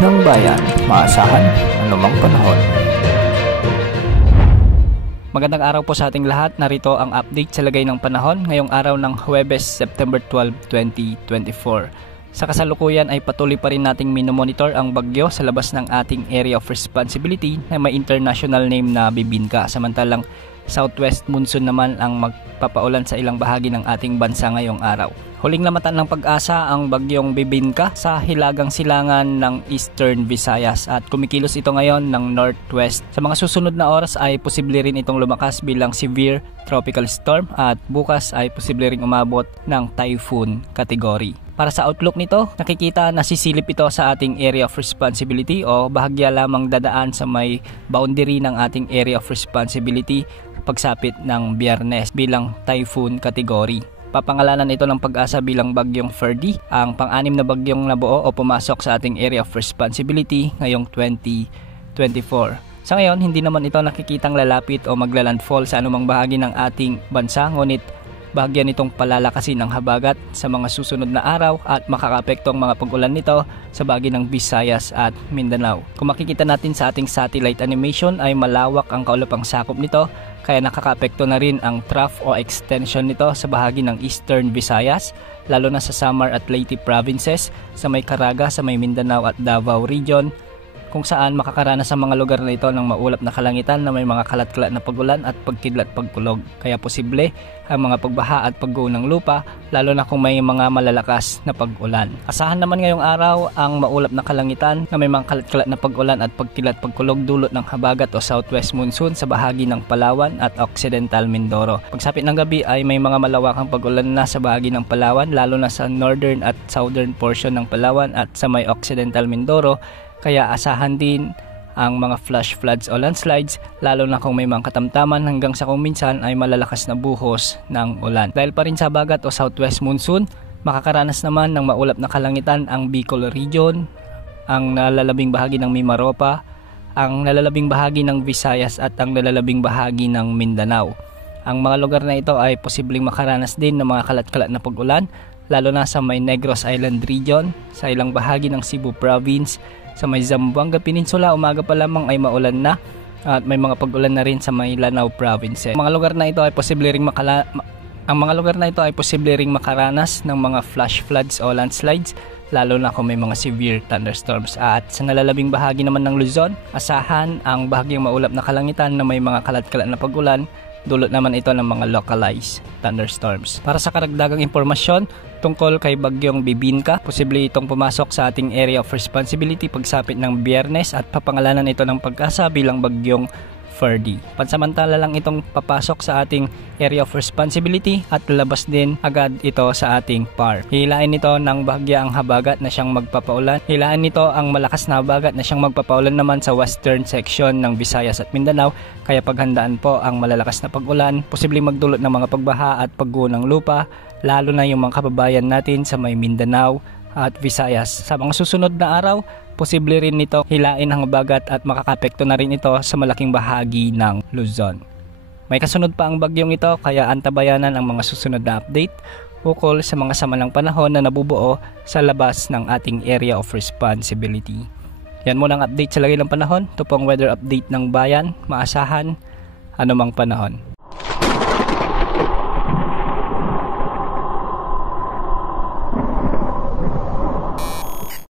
ng bayan, maasahan anumang panahon. Magandang araw po sa ating lahat. Narito ang update sa lagay ng panahon ngayong araw ng Huwebes, September 12, 2024. Sa kasalukuyan ay patuloy pa rin nating minomonitor ang bagyo sa labas ng ating area of responsibility na may international name na Bibinka. Samantalang southwest monsoon naman ang magpapaulan sa ilang bahagi ng ating bansa ngayong araw. Huling lamatan ng pag-asa ang bagyong Bibinka sa hilagang silangan ng Eastern Visayas at kumikilos ito ngayon ng northwest. Sa mga susunod na oras ay posible rin itong lumakas bilang severe tropical storm at bukas ay posible rin umabot ng typhoon category. Para sa outlook nito, nakikita na sisilip ito sa ating area of responsibility o bahagya lamang dadaan sa may boundary ng ating area of responsibility pagsapit ng Biyernes bilang typhoon category. Papangalanan ito ng pag-asa bilang bagyong Ferdy, ang pang-anim na bagyong nabuo o pumasok sa ating area of responsibility ngayong 2024. Sa ngayon, hindi naman ito nakikitang lalapit o maglalandfall sa anumang bahagi ng ating bansa, ngunit bahagya nitong palalakasin ng habagat sa mga susunod na araw at makakaapekto ang mga pag-ulan nito sa bahagi ng Visayas at Mindanao. Kung makikita natin sa ating satellite animation ay malawak ang kaulapang sakop nito, kaya nakakaapekto na rin ang trough o extension nito sa bahagi ng Eastern Visayas, lalo na sa Samar at Leyte provinces, sa may Caraga, sa may Mindanao at Davao region, kung saan makakaranas sa mga lugar na ito ng maulap na kalangitan na may mga kalat-kalat na pagulan at pagkidlat pagkulog. Kaya posible ang mga pagbaha at pagguho ng lupa, lalo na kung may mga malalakas na pag-ulan. Asahan naman ngayong araw ang maulap na kalangitan na may mga kalat-kalat na pag-ulan at pagkidlat pagkulog dulot ng habagat o southwest monsoon sa bahagi ng Palawan at Occidental Mindoro. Pagsapit ng gabi ay may mga malawakang pag-ulan na sa bahagi ng Palawan, lalo na sa northern at southern portion ng Palawan at sa may Occidental Mindoro. Kaya asahan din ang mga flash floods o landslides, lalo na kung may mga katamtaman hanggang sa kung minsan ay malalakas na buhos ng ulan. Dahil pa rin sa habagat o southwest monsoon, makakaranas naman ng maulap na kalangitan ang Bicol region, ang nalalabing bahagi ng Mimaropa, ang nalalabing bahagi ng Visayas at ang nalalabing bahagi ng Mindanao. Ang mga lugar na ito ay posibleng makaranas din ng mga kalat-kalat na pag-ulan, lalo na sa may Negros Island region, sa ilang bahagi ng Cebu province, sa may Zamboanga Peninsula, umaga pa lamang ay maulan na at may mga pag-ulan na rin sa may Lanao province. Ang mga lugar na ito ay posible ring makaranas ng mga flash floods o landslides, lalo na kung may mga severe thunderstorms. At sa nalalabing bahagi naman ng Luzon, asahan ang bahagyang maulap na kalangitan na may mga kalat-kalat na pag-ulan, dulot naman ito ng mga localized thunderstorms. Para sa karagdagang impormasyon tungkol kay bagyong Bibinka, posible itong pumasok sa ating area of responsibility pagsapit ng Biyernes at papangalanan ito ng pag-asa bilang bagyong Ferdy. Pansamantala lang itong papasok sa ating area of responsibility at lalabas din agad ito sa ating PAR. Hilain nito ng bahagya ang habagat na siyang magpapaulan. Hilain nito ang malakas na habagat na siyang magpapaulan naman sa western section ng Visayas at Mindanao. Kaya paghandaan po ang malalakas na pag-ulan, posibleng magdulot ng mga pagbaha at pagguho ng lupa, lalo na yung mga kababayan natin sa may Mindanao at Visayas. Sa mga susunod na araw, posible rin nito hilain ang habagat at makakapekto na rin ito sa malaking bahagi ng Luzon. May kasunod pa ang bagyong ito, kaya antabayanan ang mga susunod na update ukol sa mga samalang panahon na nabubuo sa labas ng ating area of responsibility. Yan muna ang update sa lagay ng panahon. Ito po ang weather update ng bayan, maasahan anumang panahon.